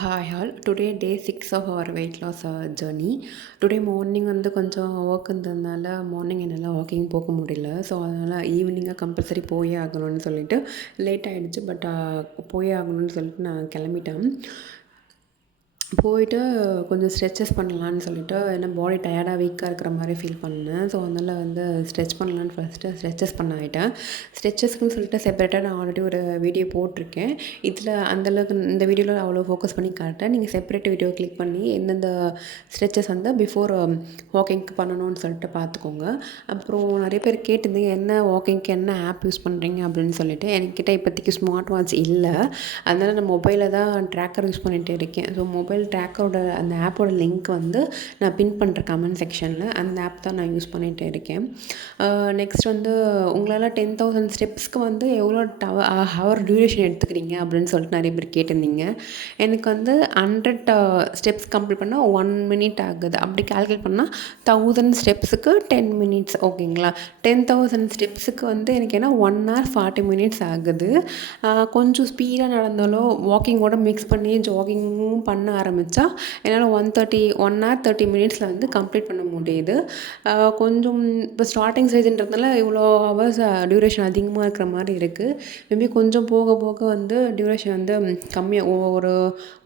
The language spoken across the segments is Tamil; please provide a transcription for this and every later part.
Hi all today day 6 of our weight loss journey. Today morning வந்து கொஞ்சம் ஒர்க் இருந்ததுனால மார்னிங் என்னால் வாக்கிங் போக முடியல. ஸோ அதனால் ஈவினிங்காக கம்பல்சரி போயே ஆகணும்னு சொல்லிட்டு லேட் ஆகிடுச்சு. பட் போயே ஆகணும்னு சொல்லிட்டு நான் கிளம்பிட்டேன். போயிட்டு கொஞ்சம் ஸ்ட்ரெச்சஸ் பண்ணலான்னு சொல்லிட்டு, ஏன்னா பாடி டயர்டாக வீக்காக இருக்கிற மாதிரி ஃபீல் பண்ணேன். ஸோ அதனால் வந்து ஸ்ட்ரெச் பண்ணலான்னு ஃபஸ்ட்டு ஸ்ட்ரெச்சஸ் பண்ண ஆகிட்டேன். ஸ்ட்ரெச்சஸ்க்குன்னு சொல்லிட்டு செப்பரேட்டாக நான் ஆல்ரெடி ஒரு வீடியோ போட்டிருக்கேன். இதில் அந்தளவுக்கு இந்த வீடியோவில் அவ்வளோ ஃபோக்கஸ் பண்ணி காட்டேன். நீங்கள் செப்பரேட் வீடியோ கிளிக் பண்ணி எந்தெந்த ஸ்ட்ரெச்சஸ் வந்து பிஃபோர் வாக்கிங்க்கு பண்ணணும்னு சொல்லிட்டு பார்த்துக்கோங்க. அப்புறம் நிறைய பேர் கேட்டிருந்தீங்க, என்ன வாக்கிங்க்கு என்ன ஆப் யூஸ் பண்ணுறீங்க அப்படின்னு சொல்லிட்டு. என்கிட்ட இப்போதைக்கு ஸ்மார்ட் வாட்ச் இல்லை. அதனால் நான் மொபைலில் தான் ட்ராக்கர் யூஸ் பண்ணிகிட்டு இருக்கேன். ஸோ மொபைல் ட்ராக்கரோட அந்த ஆப்போட லிங்க் வந்து நான் பின் பண்ணுறேன் கமெண்ட் செக்ஷனில். அந்த ஆப் தான் நான் யூஸ் பண்ணிகிட்டு இருக்கேன். நெக்ஸ்ட் வந்து உங்களால் 10,000 ஸ்டெப்ஸ்க்கு வந்து எவ்வளோ ஹவர் டியூரேஷன் எடுத்துக்கிறீங்க அப்படின்னு சொல்லிட்டு நிறைய பேர் கேட்டிருந்தீங்க. எனக்கு வந்து 100 ஸ்டெப்ஸ் கம்ப்ளீட் பண்ணால் 1 மினிட் ஆகுது. அப்படி கால்குலேட் பண்ணால் 1000 ஸ்டெப்ஸுக்கு 10 மினிட்ஸ். ஓகேங்களா? 10,000 ஸ்டெப்ஸுக்கு வந்து எனக்கு என்ன 1 hour 40 மினிட்ஸ் ஆகுது. கொஞ்சம் ஸ்பீடாக நடந்தாலும் வாக்கிங்கோட மிக்ஸ் பண்ணி ஜாகிங்கும் பண்ண ஆரம்பித்தா என்னால் 1 hour 30 மினிட்ஸில் வந்து கம்ப்ளீட் பண்ண முடியுது. கொஞ்சம் இப்போ ஸ்டார்டிங் ஸ்டேஜ்ன்றதுனால இவ்வளோ ஹவர்ஸ் டியூரேஷன் அதிகமாக இருக்கிற மாதிரி இருக்குது. மேபி கொஞ்சம் போக போக வந்து டியூரேஷன் வந்து கம்மியாக ஒரு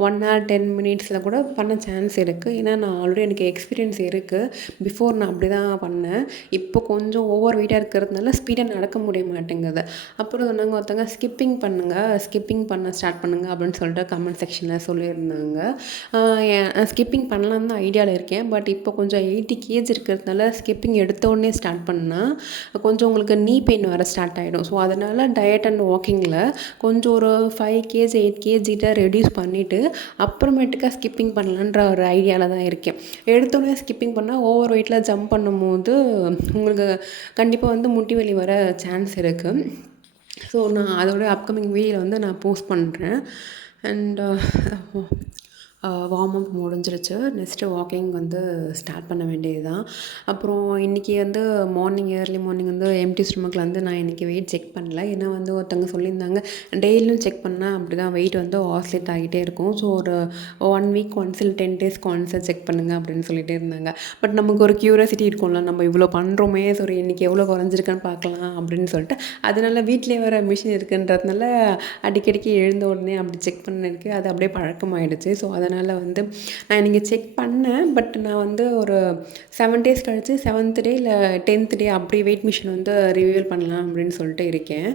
1 hour 10 மினிட்ஸில் கூட பண்ண சான்ஸ் இருக்குது. ஏன்னா நான் ஆல்ரெடி எனக்கு எக்ஸ்பீரியன்ஸ் இருக்குது. பிஃபோர் நான் அப்படி தான் பண்ணேன். இப்போ கொஞ்சம் ஓவர் வெயிட்டாக இருக்கிறதுனால ஸ்பீடாக நடக்க முடிய மாட்டேங்குது. அப்புறம் சொன்னாங்க ஒருத்தவங்க, ஸ்கிப்பிங் பண்ண ஸ்டார்ட் பண்ணுங்கள் அப்படின்னு சொல்லிட்டு கமெண்ட் செக்ஷனில் சொல்லியிருந்தாங்க. ஸ்கிப்பிங் பண்ணலான்னு தான் ஐடியாவில் இருக்கேன். பட் இப்போ கொஞ்சம் 80 kg இருக்கிறதுனால ஸ்கிப்பிங் எடுத்த உடனே ஸ்டார்ட் பண்ணால் கொஞ்சம் உங்களுக்கு நீ பெயின் வர ஸ்டார்ட் ஆகிடும். ஸோ அதனால் டயட் அண்ட் வாக்கிங்கில் கொஞ்சம் ஒரு 5 kg 8 kg ரெடியூஸ் பண்ணிவிட்டு அப்புறமேட்டுக்கா ஸ்கிப்பிங் பண்ணலான்ற ஒரு ஐடியாவில் தான் இருக்கேன். எடுத்தோடனே ஸ்கிப்பிங் பண்ணால் ஓவர் வெயிட்டில் ஜம்ப் பண்ணும்போது உங்களுக்கு கண்டிப்பாக வந்து முட்டி வலி வர சான்ஸ் இருக்குது. ஸோ நான் அதோட அப்கமிங் வீடியோவில் வந்து நான் போஸ்ட் பண்ணுறேன். அண்ட் வார்ம் அப் முடிஞ்சிருச்சு. நெக்ஸ்ட்டு வாக்கிங் வந்து ஸ்டார்ட் பண்ண வேண்டியது தான். அப்புறம் இன்றைக்கி வந்து ஏர்லி மார்னிங் வந்து எம்டி ஸ்டொமக்கில் வந்து நான் இன்றைக்கி வெயிட் செக் பண்ணல. ஏன்னா வந்து ஒருத்தவங்க சொல்லியிருந்தாங்க, டெய்லியும் செக் பண்ணால் அப்படி தான் வெயிட் வந்து ஆசிலேட் ஆகிட்டே இருக்கும். ஸோ ஒரு 1 வீக் ஒன்ஸ் இல்லை 10 டேஸ்க்கு ஒன்ஸை செக் பண்ணுங்கள் அப்படின்னு சொல்லிகிட்டே இருந்தாங்க. பட் நமக்கு ஒரு க்யூரியாசிட்டி இருக்கும்ல, நம்ம இவ்வளோ பண்ணுறோமே, ஸோ இன்றைக்கி எவ்வளோ குறைஞ்சிருக்கான்னு பார்க்கலாம் அப்படின்னு சொல்லிட்டு, அதனால் வீட்டிலே வர மிஷின் இருக்குன்றதுனால அடிக்கடிக்கு எழுந்த உடனே அப்படி செக் பண்ணிருக்கு. அது அப்படியே பழக்கமாகிடுச்சு. ஸோ அதனால் வந்து நான் இன்றைக்கி செக் பண்ணேன். பட் நான் வந்து ஒரு 7 டேஸ் கழித்து 7th டே இல்லை 10th டே அப்படி வெயிட் மிஷின் வந்து ரிவியூல் பண்ணலாம் அப்படின்னு சொல்லிட்டு இருக்கேன்.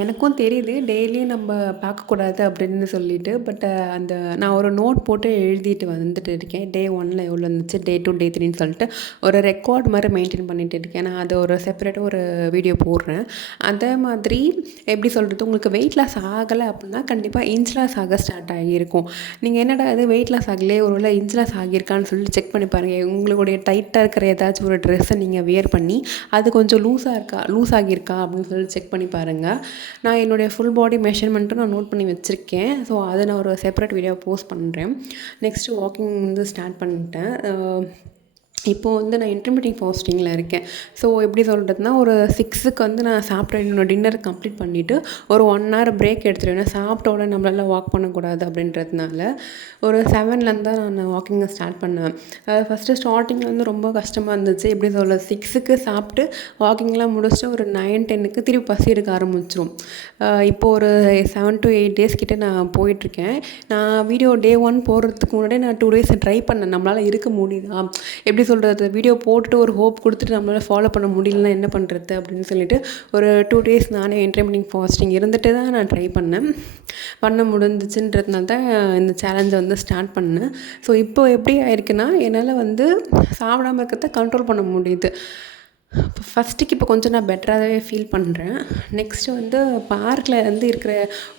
எனக்கும் தெரியுது டெய்லியும் நம்ம பார்க்கக்கூடாது அப்படின்னு சொல்லிட்டு. பட் அந்த நான் ஒரு நோட் போட்டு எழுதிட்டு வந்துட்டு இருக்கேன். டே 1ல் எவ்வளோ இருந்துச்சு, டே 2 டே 3ன்னு சொல்லிட்டு ஒரு ரெக்கார்ட் மாதிரி மெயின்டைன் பண்ணிகிட்டு இருக்கேன். நான் அதை ஒரு செப்பரேட்டாக ஒரு வீடியோ போடுறேன். அதே மாதிரி எப்படி சொல்கிறது, உங்களுக்கு வெயிட் லாஸ் ஆகலை அப்படின்னா கண்டிப்பாக இன்ச் லாஸ் ஆக ஸ்டார்ட் ஆகியிருக்கும். நீங்கள் என்னடா இது வெயிட் லாஸ் ஆகலையே, ஒரு வேளை இன்ச் லாஸ் ஆகியிருக்கான்னு சொல்லிட்டு செக் பண்ணி பாருங்கள். உங்களுடைய டைட்டாக இருக்கிற ஏதாச்சும் ஒரு ட்ரெஸ்ஸை நீங்கள் வியர் பண்ணி அது கொஞ்சம் லூஸ் ஆகியிருக்கா அப்படின்னு சொல்லி செக் பண்ணி பாருங்கள். நான் என்னுடைய ஃபுல் பாடி மெஷர்மெண்ட்டும் நான் நோட் பண்ணி வச்சுருக்கேன். ஸோ அதை நான் ஒரு செப்பரேட் வீடியோ போஸ்ட் பண்ணுறேன். நெக்ஸ்ட்டு வாக்கிங் வந்து ஸ்டார்ட் பண்ணிட்டேன். இப்போது வந்து நான் இன்டர்மீடியட் ஃபாஸ்டிங்கில் இருக்கேன். ஸோ எப்படி சொல்கிறதுனா, ஒரு 6க்கு வந்து நான் சாப்பிட்ற என்னோடய டின்னர் கம்ப்ளீட் பண்ணிவிட்டு ஒரு 1 hour பிரேக் எடுத்துருவேன். சாப்பிட்ட உடனே நம்மளால் வாக் பண்ணக்கூடாது அப்படின்றதுனால ஒரு 7லேருந்து தான் நான் வாக்கிங்கை ஸ்டார்ட் பண்ணேன். ஃபஸ்ட்டு ஸ்டார்டிங்கில் வந்து ரொம்ப கஷ்டமாக இருந்துச்சு. எப்படி சொல்ல, 6க்கு சாப்பிட்டு வாக்கிங்லாம் முடிச்சுட்டு ஒரு 9 10க்கு திருப்பி பசி எடுக்க ஆரம்பிச்சிரும். இப்போது ஒரு 7 to 8 டேஸ் கிட்டே நான் போயிட்டுருக்கேன். நான் வீடியோ டே 1 போடுறதுக்கு முன்னாடியே நான் 2 days ட்ரை பண்ணேன். நம்மளால் இருக்க முடியுதா, எப்படி சொல்கிறது, வீடியோ போட்டுட்டு ஒரு ஹோப் கொடுத்துட்டு நம்மளால் ஃபாலோ பண்ண முடியலன்னா என்ன பண்ணுறது அப்படின்னு சொல்லிட்டு ஒரு 2 days நானே இன்டர்மீடியட் ஃபாஸ்டிங் இருந்துட்டு தான் நான் ட்ரை பண்ண முடிஞ்சிச்சுன்றதுனால தான் இந்த சேலஞ்சை வந்து ஸ்டார்ட் பண்ணேன். ஸோ இப்போ எப்படி ஆயிருக்குன்னா, என்னால் வந்து சாப்பிடாம இருக்கிறத கண்ட்ரோல் பண்ண முடியுது. ஃபஸ்ட்டுக்கு இப்போ கொஞ்சம் நான் பெட்டராகவே ஃபீல் பண்ணுறேன். நெக்ஸ்ட்டு வந்து பார்க்கில் வந்து இருக்கிற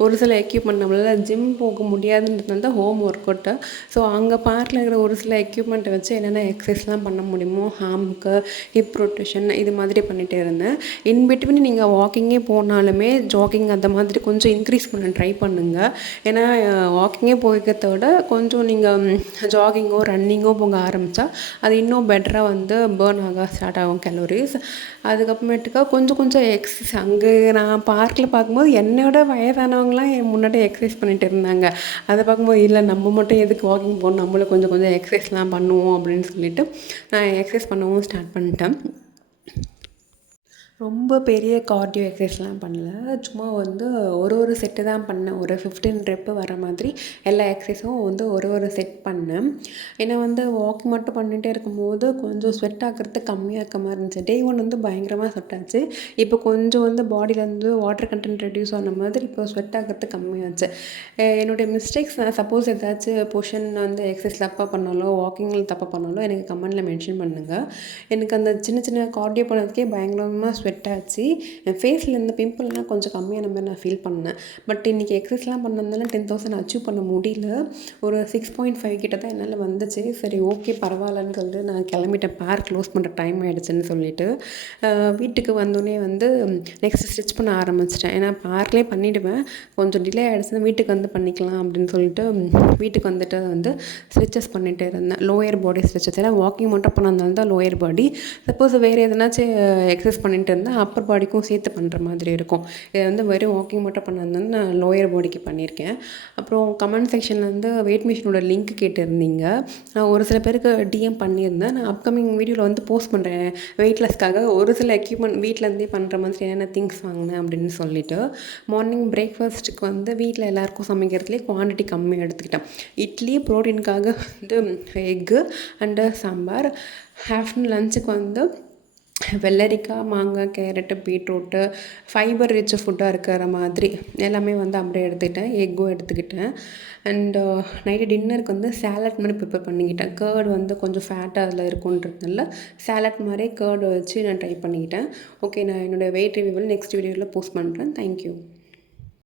ஒரு சில எக்யூப்மெண்ட், நம்மளால் ஜிம் போக முடியாதுன்றது தான் ஹோம் ஒர்க் அவுட்டு. ஸோ அங்கே பார்க்கில் இருக்கிற ஒரு சில எக்யூப்மெண்ட்டை வச்சு என்னென்ன எக்ஸசைஸ்லாம் பண்ண முடியுமோ, ஹாம்க்கு, ஹிப் ரொட்டேஷன் இது மாதிரி பண்ணிகிட்டே இருந்தேன். இன்பிட்வீன் நீங்கள் வாக்கிங்கே போனாலுமே ஜாகிங் அந்த மாதிரி கொஞ்சம் இன்க்ரீஸ் பண்ண ட்ரை பண்ணுங்கள். ஏன்னா வாக்கிங்கே போய்க்கிறத விட கொஞ்சம் நீங்கள் ஜாகிங்கோ ரன்னிங்கோ போக ஆரம்பித்தா அது இன்னும் பெட்டராக வந்து பேர்ன் ஆக ஸ்டார்ட் ஆகும் கலோரிஸ். எக்ஸசைஸ். அதுக்கப்புறமேட்டுக்கா கொஞ்சம் கொஞ்சம் அங்கே நான் பார்க்கில் பார்க்கும்போது என்னோட வயதானவங்கலாம் என் முன்னாடி எக்ஸசைஸ் பண்ணிட்டு இருந்தாங்க. அதை பார்க்கும்போது இல்லை நம்ம மட்டும் எதுக்கு வாக்கிங் போகணும், நம்மளும் கொஞ்சம் கொஞ்சம் எக்ஸசைஸ்லாம் பண்ணுவோம் அப்படின்னு சொல்லிட்டு நான் எக்ஸசைஸ் பண்ணவும் ஸ்டார்ட் பண்ணிட்டேன். ரொம்ப பெரிய கார்டியோ எக்ஸசைஸ்லாம் பண்ணல. சும்மா வந்து ஒரு செட்டு தான் பண்ணேன். ஒரு 15 ரெப்பு வர மாதிரி எல்லா எக்ஸசைஸும் வந்து ஒரு செட் பண்ணேன். ஏன்னா வந்து வாக்கிங் மட்டும் பண்ணிகிட்டே இருக்கும்போது கொஞ்சம் ஸ்வெட் ஆகிறது கம்மியாக இருக்க மாதிரி இருந்துச்சு. டே 1 வந்து பயங்கரமாக ஸ்வெட் ஆச்சு. இப்போ கொஞ்சம் வந்து பாடியிலேருந்து வாட்டர் கண்டென்ட் ரெடியூஸ் ஆன மாதிரி இப்போ ஸ்வெட் ஆகிறது கம்மியாச்சு. என்னுடைய மிஸ்டேக்ஸ் நான் சப்போஸ் ஏதாச்சும் பொசிஷன் வந்து எக்ஸசைஸ் தப்பாக பண்ணாலோ வாக்கிங்கில் தப்பாக பண்ணாலோ எனக்கு கமெண்டில் மென்ஷன் பண்ணுங்கள். எனக்கு அந்த சின்ன சின்ன கார்டியோ பண்ணதுக்கே பயங்கரமாக ஸ்வெட் ஆச்சு. என் ஃபேஸில் இருந்த பிம்பிள்லாம் கொஞ்சம் கம்மியான மாதிரி நான் ஃபீல் பண்ணேன். பட் இன்றைக்கி எக்ஸசைஸ்லாம் பண்ணதுனால 10,000 அச்சீவ் பண்ண முடியல. ஒரு 6.5 கிட்ட தான் என்னால் வந்துச்சு. சரி ஓகே பரவாயில்லன்னு சொல்லிட்டு நான் கிளம்பிட்டேன். பார்க் க்ளோஸ் பண்ணுற டைம் ஆகிடுச்சுன்னு சொல்லிட்டு வீட்டுக்கு வந்தோடனே வந்து நெக்ஸ்ட் ஸ்டிச் பண்ண ஆரம்பிச்சிட்டேன். ஏன்னா பார்க்லேயே பண்ணிவிடுவேன், கொஞ்சம் டிலே ஆகிடுச்சுன்னா வீட்டுக்கு வந்து பண்ணிக்கலாம் அப்படின்னு சொல்லிட்டு வீட்டுக்கு வந்துட்டு வந்து ஸ்ட்ரெச்சஸ் பண்ணிகிட்டே இருந்தேன். லோயர் பாடி ஸ்ட்ரெச்சஸ். ஏன்னா வாக்கிங் மட்டும் பண்ணாலும் தான் லோயர் பாடி. சப்போஸ் வேறு எதனாச்சும் எக்ஸசைஸ் பண்ணிட்டு இருந்தால் அப்பர் பாடிக்கும் சேர்த்து பண்ணுற மாதிரி இருக்கும். இதை வந்து வெறும் வாக்கிங் மட்டும் பண்ணாலும் நான் லோயர் பாடிக்கு பண்ணியிருக்கேன். அப்புறம் கமெண்ட் செக்ஷனில் வந்து வெயிட் மிஷினோட லிங்க் கேட்டிருந்தீங்க. நான் ஒரு சில பேருக்கு டிஎம் பண்ணியிருந்தேன். நான் அப்கமிங் வீடியோவில் வந்து போஸ்ட் பண்ணுறேன். வெயிட்லெஸ்க்காக ஒரு சில எக்யூப்மெண்ட் வீட்டிலேருந்தே பண்ணுற மாதிரி என்னென்ன திங்ஸ் வாங்கினேன் அப்படின்னு சொல்லிட்டு. மார்னிங் பிரேக்ஃபாஸ்ட்டுக்கு வந்து வீட்டில் எல்லாேருக்கும் சமைக்கிறதுலேயே குவான்டிட்டி கம்மியாக எடுத்துக்கிட்டேன். இட்லி ப்ரோட்டீனுக்காக வந்து எக்கு அண்டு சாம்பார். ஆஃப்டர்நூன் லஞ்சுக்கு வந்து வெள்ளரிக்காய், மாங்காய், கேரட்டு, பீட்ரூட்டு ஃபைபர் ரிச் ஃபுட்டாக இருக்கிற மாதிரி எல்லாமே வந்து அப்படியே எடுத்துக்கிட்டேன். எக்கும் எடுத்துக்கிட்டேன். அண்டு நைட்டு டின்னருக்கு வந்து சேலட் மாதிரி ப்ரிப்பேர் பண்ணிக்கிட்டேன். கேர்டு வந்து கொஞ்சம் ஃபேட்டாக அதில் இருக்குன்றதுனால சேலட் மாதிரி கேர்டு வச்சு நான் ட்ரை பண்ணிக்கிட்டேன். ஓகே, நான் என்னோடய வெயிட் ரிவ்யூவில் நெக்ஸ்ட் வீடியோவில் போஸ்ட் பண்ணுறேன். தேங்க்யூ.